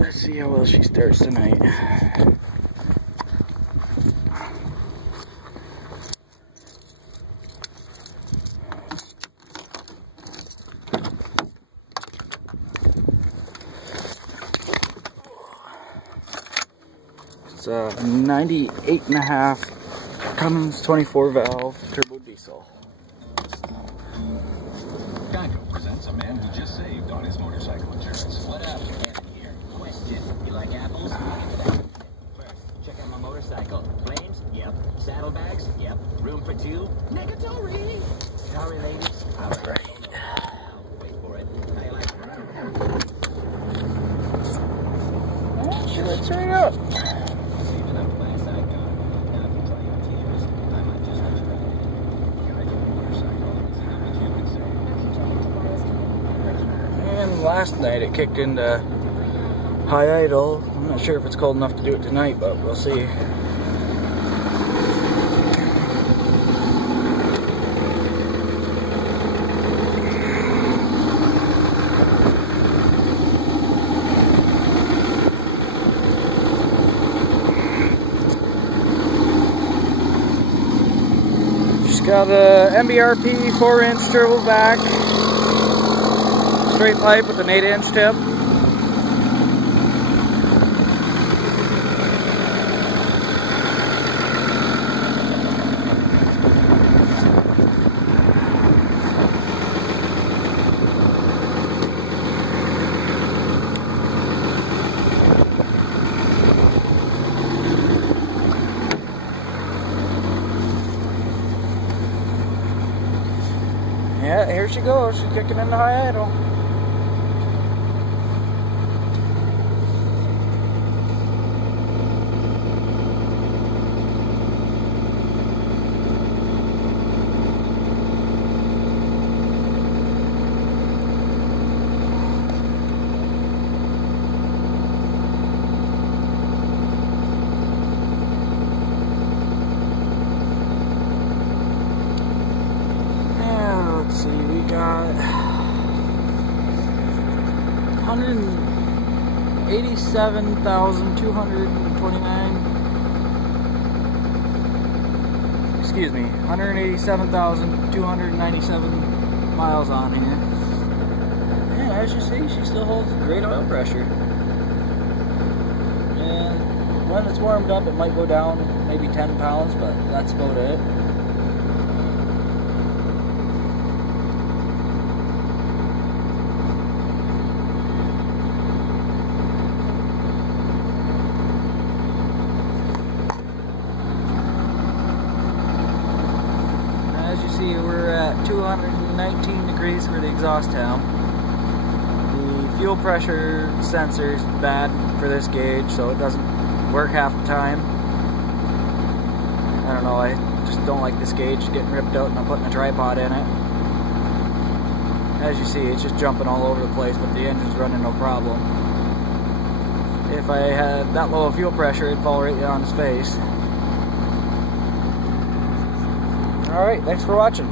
Let's see how well she starts tonight. It's a 98.5 Cummins 24 valve turbo diesel. Geico presents a man who just saved on his motorcycle insurance. What up? Evan here. Question. You like apples? First, check out my motorcycle. Flames? Yep. Saddlebags? Yep. Room for two? Negatory. Sorry, ladies. All right. Wait for it. How you like it? Oh, she lets her up. Saving up my side gun. Now if you try your tears, I might just let you ride it. Geico motorcycle. See how much you can save. And last night it kicked into high idle. I'm not sure if it's cold enough to do it tonight, but we'll see. Just got a MBRP 4-inch turbo back. Straight pipe with an 8-inch tip. Yeah, here she goes. She's kicking into high idle. Let's see, we got 187,229, excuse me, 187,297 miles on here. Yeah, as you see, she still holds great oil pressure. And when it's warmed up, it might go down maybe 10 pounds, but that's about it. As you see, we're at 219 degrees for the exhaust temp. The fuel pressure sensor is bad for this gauge, so it doesn't work half the time. I don't know, I just don't like this gauge getting ripped out and I'm putting a tripod in it. As you see, it's just jumping all over the place, but the engine's running no problem. If I had that low of fuel pressure, it'd fall right on his face. Alright, thanks for watching.